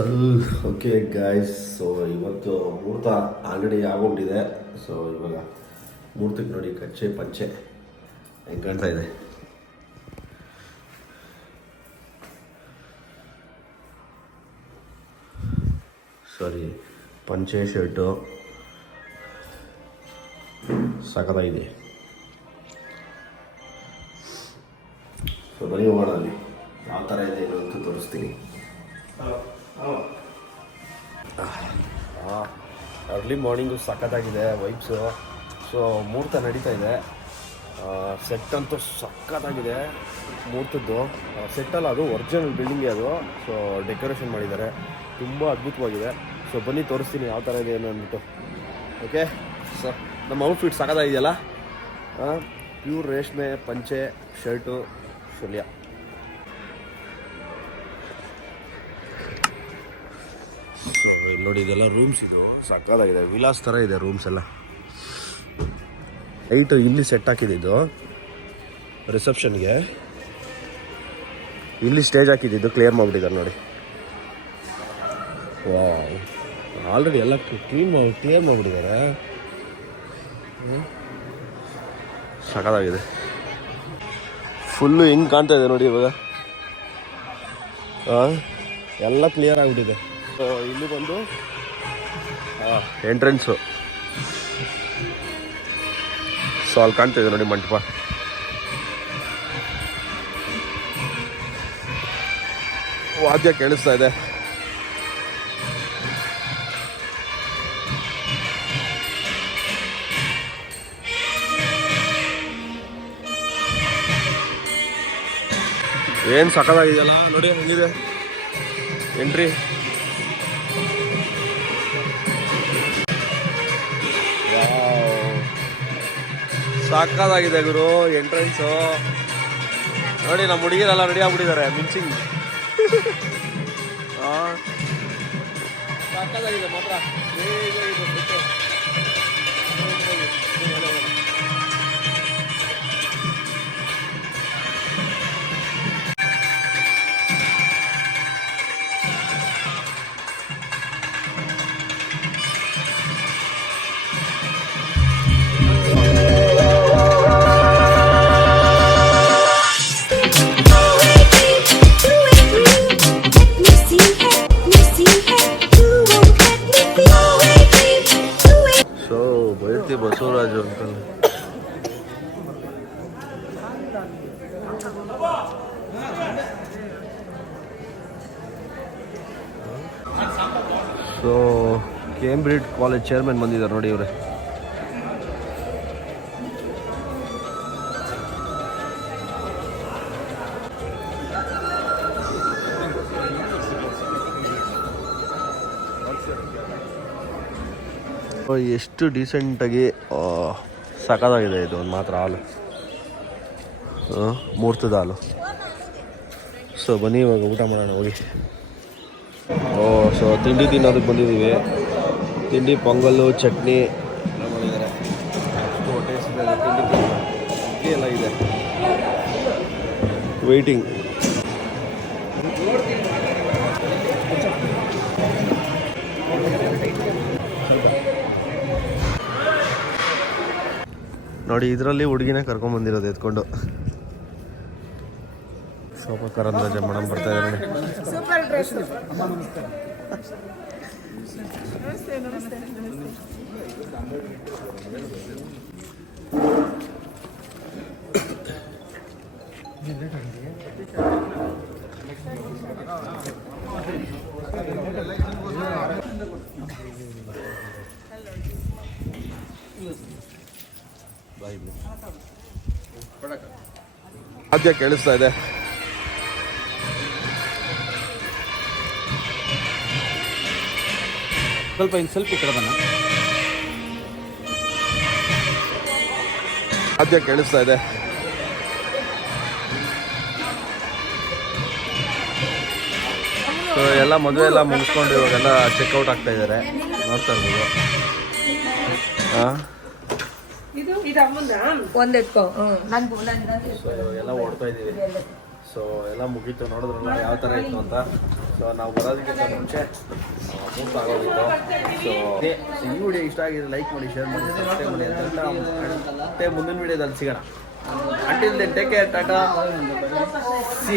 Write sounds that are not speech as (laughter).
ಸಲ್ okay guys so ಇವತ್ತು ಮುಹೂರ್ತ ಆಲ್ರೆಡಿ ಆಗೋಗ್ಬಿಟ್ಟಿದೆ ಸೊ ಇವಾಗ ಮುಹೂರ್ತಕ್ಕೆ ನೋಡಿ, ಕಚ್ಚೆ ಪಂಚೆ. ಹೆಂಗೆ ಕಾಣ್ತಾ ಇದೆ? ಸಾರಿ ಪಂಚೆ ಶರ್ಟು ಇದೆ. ಸೊ ಬನ್ನಿ ಹೋಗೋಣ ಯಾವ ಥರ ಇದೆ ಅಂತ ತೋರಿಸ್ತೀನಿ. ಅರ್ಲಿ ಮಾರ್ನಿಂಗು ಸಖತ್ತಾಗಿದೆ ವೈಬ್ಸು ಸೊ ಮುಹೂರ್ತ ನಡೀತಾ ಇದೆ. ಸೆಟ್ ಅಂತೂ ಸಖತ್ತಾಗಿದೆ ಮುಹೂರ್ತದ್ದು. ಸೆಟ್ಟಲ್ಲ ಅದು ಒರಿಜಿನಲ್ ಬಿಲ್ಡಿಂಗ್ ಅದು. ಸೊ ಡೆಕೋರೇಷನ್ ಮಾಡಿದ್ದಾರೆ. ತುಂಬ ಅದ್ಭುತವಾಗಿದೆ. ಸೊ ಬನ್ನಿ, ತೋರಿಸ್ತೀನಿ ಯಾವ ಥರ ಇದೆ ಏನು ಅಂದ್ಬಿಟ್ಟು. ಓಕೆ ಸೊ ನಮ್ಮ ಔಟ್ಫಿಟ್ ಸಖತ್ತಾಗಿದೆಯಲ್ಲ? ಪ್ಯೂರ್ ರೇಷ್ಮೆ, ಪಂಚೆ ಶರ್ಟು ಶಲ್ಯ. ನೋಡಿ, ಇದೆಲ್ಲ ರೂಮ್ಸ್ ಇದು. ಸಕ್ಕದಾಗಿದೆ ವಿಲಾಸ್ ಥರ ಇದೆ ರೂಮ್ಸ್ ಎಲ್ಲ. ಲೈಟ್ ಇಲ್ಲಿ ಸೆಟ್ ಹಾಕಿದ್ದು ರಿಸೆಪ್ಷನ್ಗೆ ಇಲ್ಲಿ ಸ್ಟೇಜ್ ಹಾಕಿದ್ದು ಕ್ಲಿಯರ್ ಮಾಡಿಬಿಟ್ಟಿದ್ದಾರೆ ನೋಡಿ. ವಾ ಆಲ್ರೆಡಿ ಎಲ್ಲ ಕ್ಲೀನ್ ಮಾಡಿ ಕ್ಲಿಯರ್ ಮಾಡಿಬಿಟ್ಟಿದ್ದಾರೆ. ಸಖತ್ತಾಗಿದೆ ಫುಲ್ಲು ಹಿಂಗೆ ಕಾಣ್ತಾ ಇದೆ ನೋಡಿ ಇವಾಗ. ಎಲ್ಲ ಕ್ಲಿಯರ್ ಆಗಿಬಿಟ್ಟಿದೆ. ಸೊ ಇಲ್ಲಿ ಬಂದು? ಎಂಟ್ರೆನ್ಸು ಸೊ ಅಲ್ಲಿ ಕಾಣ್ತಾ ಇದೆ ನೋಡಿ ಮಂಟಪ. ವಾದ್ಯ ಕೇಳಿಸ್ತಾ ಇದೆ. ಏನು ಸಕಲಾಗಿದೆಯಲ್ಲ? ನೋಡಿ ಹೆಂಗಿದೆ. ಎಂಟ್ರಿ ಸಾಕಾಗಿದೆ ಗುರು ಎಂಟ್ರೆನ್ಸ್ ನೋಡಿ ನಮ್ಮ ಹುಡುಗಿರೆಲ್ಲ ರೆಡಿ ಆಗ್ಬಿಟ್ಟಿದ್ದಾರೆ ಮಿಂಚಿಂಗ್ (laughs) ಸಾಕಾಗಿದೆ ಮಾತ್ರ. ಕೇಂಬ್ರಿಡ್ ಕಾಲೇಜ್ ಚೇರ್ಮನ್ ಬಂದಿದ್ದಾರೆ ನೋಡಿ ಇವರೇ. ಎಷ್ಟು ಡೀಸೆಂಟಾಗಿ ಸಖತ್ತಾಗಿದೆ ಇದು ಒಂದು ಮಾತ್ರ ಹಾಲು. ಮೂರ್ತದ ಹಾಲು. ಸೊ ಬನ್ನಿ ಇವಾಗ ಊಟ ಮಾಡೋಣ, ಹೋಗಿ. ಓ ಸೊ ತಿಂಡಿ ತಿನ್ನೋದಕ್ಕೆ ಬಂದಿದ್ದೀವಿ. ತಿಂಡಿ ಪೊಂಗಲ್ಲು ಚಟ್ನಿ. ಎಲ್ಲ ಮಾಡಿದ್ದಾರೆ ಹೊಟ್ಟೆ ಹಸಿದಿದೆ, ತಿಂಡಿ ತಿನ್ನೋಣ. ಎಲ್ಲ ಇದೆ ವೆಯ್ಟಿಂಗ್ ನೋಡಿ ಇದರಲ್ಲಿ ಹುಡುಗಿನ ಕರ್ಕೊಂಬಂದಿರೋದು ಎತ್ಕೊಂಡು. ಸೋಪ ಕರಂದ್ರಾಜ ಮೇಡಮ್ ಬರ್ತಾ ಇದ್ದಾರೆ ನೋಡಿ ಸೂಪರ್ ಡ್ರೆಸ್ ವಾದ್ಯ ಕೇಳಿಸ್ತಾ ಇದೆ ಸ್ವಲ್ಪ ಇನ್ನು ಸ್ವಲ್ಪ ಈ ಕಡೆ ಬನ್ನ ವಾದ್ಯ ಕೇಳಿಸ್ತಾ ಇದೆ. ಸೊ ಎಲ್ಲ ಮದುವೆ ಎಲ್ಲ ಮುಗಿಸ್ಕೊಂಡು ಇವಾಗೆಲ್ಲ ಚೆಕ್ಔಟ್ ಆಗ್ತಾ ಇದ್ದಾರೆ ನೋಡ್ತಾ ಇರ್ಬೋದು. ಸೊ ಎಲ್ಲ ಓಡ್ತಾ ಇದ್ದೀವಿ ಸೊ ಎಲ್ಲ ಮುಗೀತು, ನೋಡಿದ್ರಲ್ಲ ಯಾವ ಥರ ಇತ್ತು ಅಂತ. ಸೊ ನಾವು ಬರೋದಕ್ಕಿಂತ ಮುಂಚೆ ಮೂರ್ತ ಆಗೋಗಿತ್ತು. ಸೊ ಈ ವಿಡಿಯೋ ಇಷ್ಟ ಆಗಿದೆ ಲೈಕ್ ಮಾಡಿ ಶೇರ್ ಮಾಡಿ ಸಬ್ಸ್ಕ್ರೈಬ್ ಮಾಡಿ ಅಂತ ಮತ್ತೆ ಮುಂದಿನ ವಿಡಿಯೋದಲ್ಲಿ ಸಿಗೋಣ. Until then take care Tata C